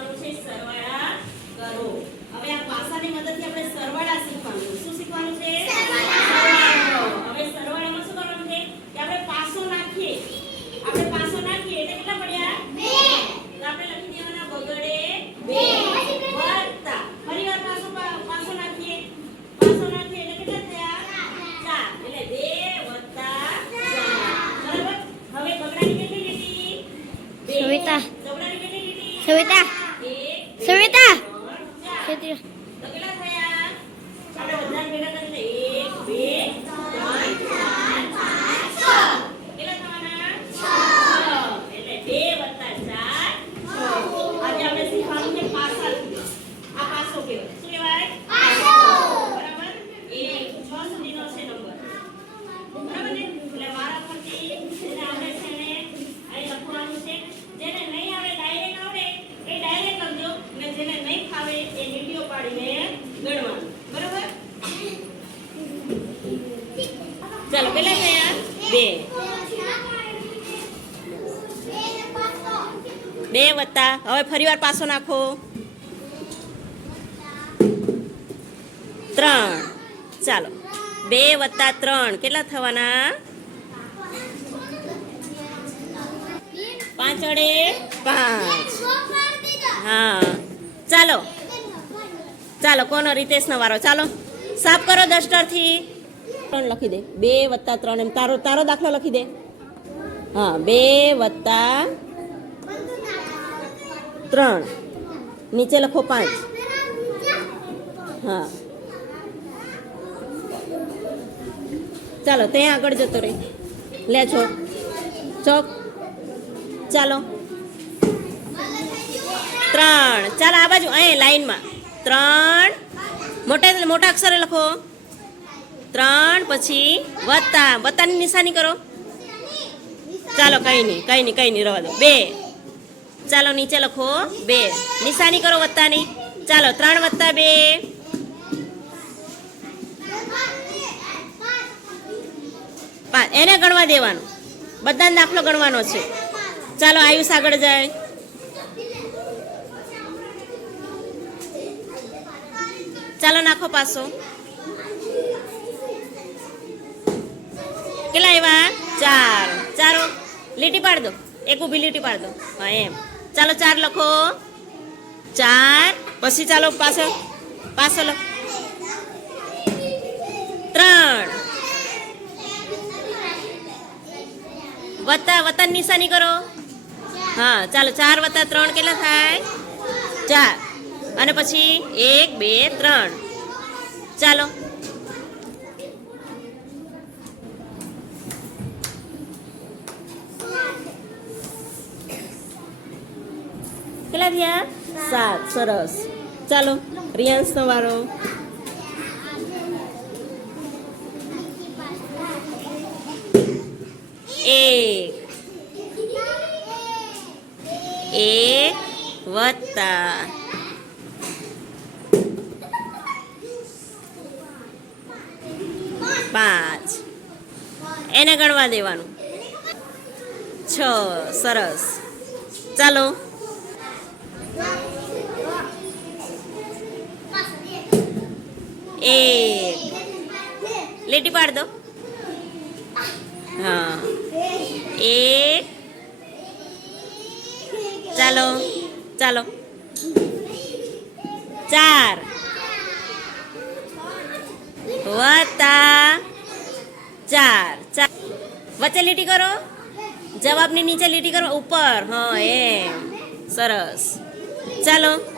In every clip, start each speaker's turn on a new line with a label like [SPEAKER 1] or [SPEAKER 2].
[SPEAKER 1] શીખવાનું છે સરવાળા કરો. હવે આ પાસાની મદદથી આપણે સરવાળા શીખવાનું. શું શીખવાનું છે સરવાળો. હવે સરવાળામાં શું કરવાનું છે કે આપણે પાસો નાખીએ આપણે પાસો નાખીએ એટલે કેટલા પડ્યા તો આપણે લખી દેવાના બગડે બે વત્તા ફરી વાર પાસો પા- પાસો નાખીએ પાસો નાખીએ એટલે કેટલા થયા ચાર એટલે બે વત્તા ચાર બરાબર હવે બગડાની કેટલી લીટી બે
[SPEAKER 2] સવિતા.
[SPEAKER 1] બગડાની કેટલી લીટી
[SPEAKER 2] સવિતા
[SPEAKER 1] એક
[SPEAKER 2] સવિતા
[SPEAKER 1] ત્રણ, ચાર.
[SPEAKER 2] ખેતી
[SPEAKER 1] તો કેટલા થયા આપણે બધા ભેગા કરીને એક બે ત્રણ ચાર પાંચ છ કેટલા થવાના છ એટલે બે વત્તા ચાર છ આજે આપણે શીખવાનું છે પાસાથી આ પાસો કહેવાય શું કહેવાય બરાબર એક છ સુધીનો છે નંબર બરાબર ને એટલે વારા પરથી જેને આવડે છે એને અહીં લખવાનું છે જેને નહીં આવે ડાયરેક્ટ આવડે એ ડાયરેક્ટ લખજો અને જેને નહીં ફાવે એ લીટીઓ પાડીને ગણવાનું બરાબર ચાલો કેટલા થયા બે બે વત્તા. હવે ફરીવાર પાસો નાખો. ત્રણ. ચાલો. બે વત્તા ત્રણ. કેટલા થવાના? પાંચ વડે પાંચ. હા. ચાલો. ચાલો, કોનો રિતેશનો વારો ચાલો. સાફ કરો દસ્ટરથી ત્રણ લખી દે. બે વત્તા ત્રણ એમ. તારો તારો દાખલો લખી દે. હા, બે વત્તા ત્રણ. નીચે લખો પાંચ. હા. ચાલો ત્યાં આગળ જતો રહે. લે છો. ચોક. ચાલો. ત્રણ. ચાલો, આ બાજુ અહીં લાઈનમાં. ત્રણ. મોટા મોટા અક્ષરે લખો. ત્રણ, પછી વત્તા. વત્તાની નિશાની કરો. ચાલો, કંઈ નહીં કંઈ નહીં કંઈ નહીં રવા દો. બે. ચાલો નીચે લખો બે. નિશાની કરો વત્તાની. ચાલો, ત્રણ વત્તા બે. પાંચ એને ગણવા દેવાનું. બધાને દાખલો ગણવાનો છે. ચાલો, આયુષ આગળ જાય. ચાલો, નાખો પાસો. કેટલા આવ્યા? ચાર. ચારો. લીટી પાડ દો. એક ઊભી લીટી પાડ દો. હા, એમ. ચાલો ચાર લખો. ચાર. પછી ચાલો પાછળ પાછળ લખો. ત્રણ. વત્તા વત્તા નિશાની કરો. હા, ચાલો ચાર વત્તા ત્રણ કેટલા થાય? ચાર. અને પછી એક, બે, ત્રણ. ચાલો. કેટલા થયા સાત સરસ ચાલો રિયાન્સનો વારો એક એક વત્તા પાંચ. એને ગણવા દેવાનું. છ, સરસ. ચાલો. એક લીટી પાડ દો. હા. એક ચાલો ચાલો. ચાર. વત્તા ચાર. ચાર. વચ્ચે લીટી કરો. જવાબની નીચે લીટી કરો. ઉપર. હા, એમ. સરસ. ચાલો.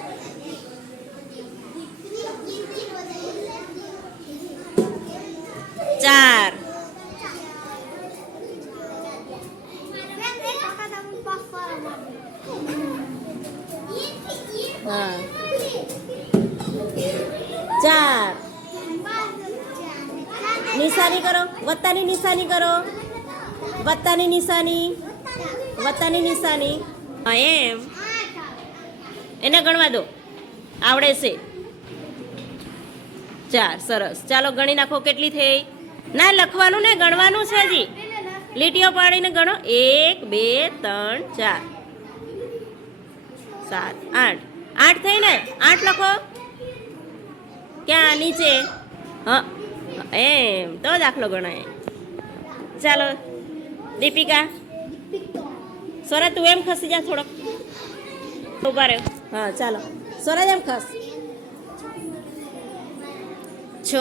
[SPEAKER 1] ચાર હા ચાર નિશાની કરો વત્તાની નિશાની કરો વત્તાની નિશાની વત્તાની નિશાની હા એમ એને ગણવા દો આવડે છે ચાર સરસ ચાલો ગણી નાખો કેટલી થઈ ના, લખવાનું ને, ગણવાનું છે હજી. લીટીઓ પાડીને ગણો. એક, બે, ત્રણ, ચાર. સાત, આઠ. આઠ થઈ ને આઠ લખો. ક્યાં? નીચે. હા એમ. તો દાખલો ગણાય. ચાલો, દીપિકા. સોરા તું એમ ખસી જા થોડોક. ઊભા રહ્યો. હા, ચાલો. સોરા એમ ખસ. છ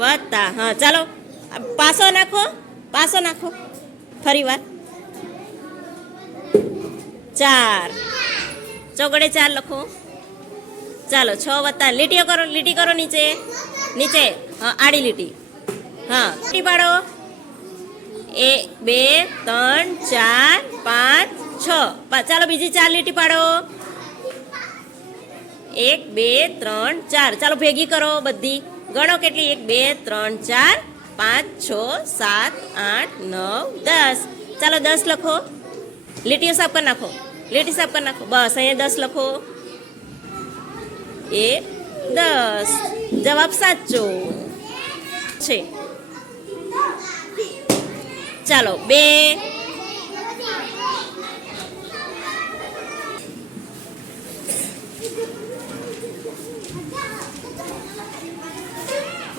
[SPEAKER 1] વત્તા હા, ચાલો પાસો નાખો પાસો નાખો, ફરી વાર. ચાર, ચોગડે ચાર લખો. ચાલો, છ વત્તા લીટીઓ કરો, લીટી કરો નીચે નીચે, હા, આડી લીટી. હા, લીટી પાડો. એક, બે, ત્રણ, ચાર, પાંચ, છ. ચાલો, બીજી ચાર લીટી પાડો. એક, બે, ત્રણ, ચાર. ચાલો, ભેગી કરો બધી. ગણો કેટલી? એક, બે, ત્રણ, ચાર, પાંચ, છ, સાત, આઠ, નવ, દસ. ચાલો દસ લખો. લીટીઓ સાફ કરી નાખો. લીટી સાફ કરી નાખો. બસ, અહીંયા દસ લખો. એ દસ. જવાબ સાચો છે. ચાલો, બે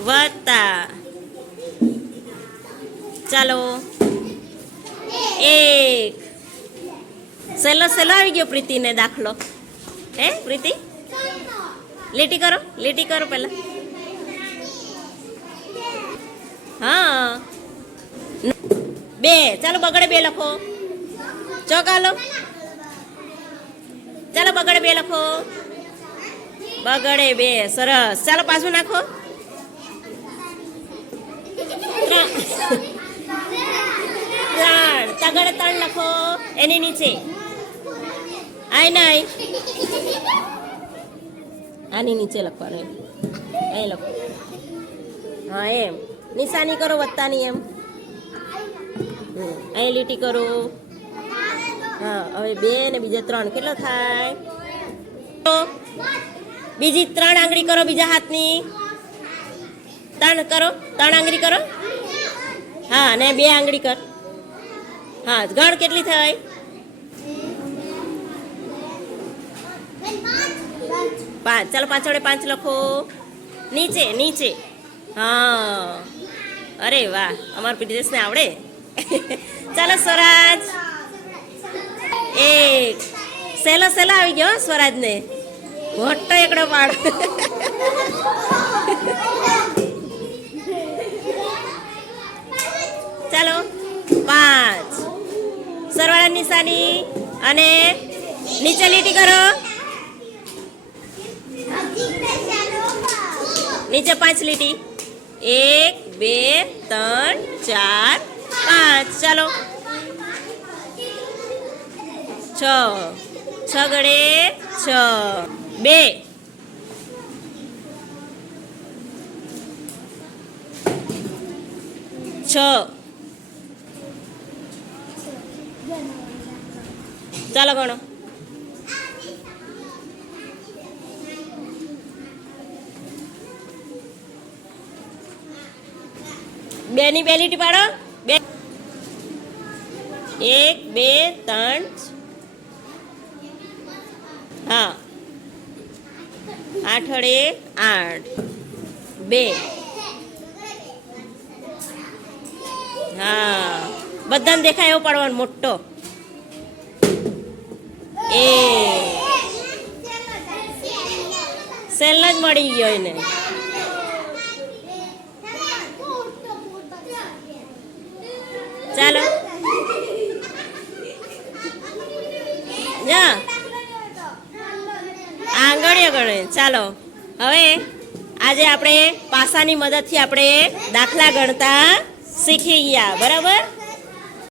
[SPEAKER 1] વત્તા. ચાલો. એક. સહેલો સહેલો આવી ગયો પ્રીતિને દાખલો. હે, પ્રીતિ? લીટી કરો લીટી કરો પહેલા. હા. બે. ચાલો, બગડે બે લખો. ચોકાલો. ચાલો, બગડે બે લખો. બગડે બે. સરસ. ચાલો, પાછું નાખો. ત્રણ. તગડ ત્રણ લખો. એની નીચે. આય નાય. આની નીચે લખવાનું. એમ અહીં લખો. હા, એમ. નિશાની કરો, વત્તાની એમ. અહીં લીટી કરો. હા, હવે બે ને બીજા ત્રણ. કેટલો થાય? બીજી ત્રણ આંગળી કરો બીજા હાથની. ત્રણ કરો ત્રણ આંગળી કરો. હા, ને બે આંગળી કર. હા, ગણ કેટલી થાય? પાંચ. ચાલો, પાછળ પાંચ લખો. નીચે નીચે. હા. અરે વાહ, અમાર પીડીએસને આવડે. ચાલો, સ્વરાજ. એક સહેલો સહેલો આવી ગયો સ્વરાજને. મોટો એકડો પાડ ચાલો પાંચ સરવાળા નિશાની અને નીચે લીટી કરો. નીચે પાંચ લીટી. એક, બે, ત્રણ, ચાર, પાંચ. ચાલો. છ. છ ગળે છ. બે. છ. ચાલો ગણો. બે ની બે લીટી પાડો. બે. એક, બે, ત્રણ. હા. આઠ, એક, આઠ. બે. હા. બધાને દેખાય એવો પાડવાનો, મોટો. એ. સેલ જ મળી ગયો એને. ચાલો. આંગળીઓ ગણે. ચાલો. હવે આજે આપણે પાસાની મદદથી આપણે દાખલા ગણતા શીખી ગયા. બરાબર?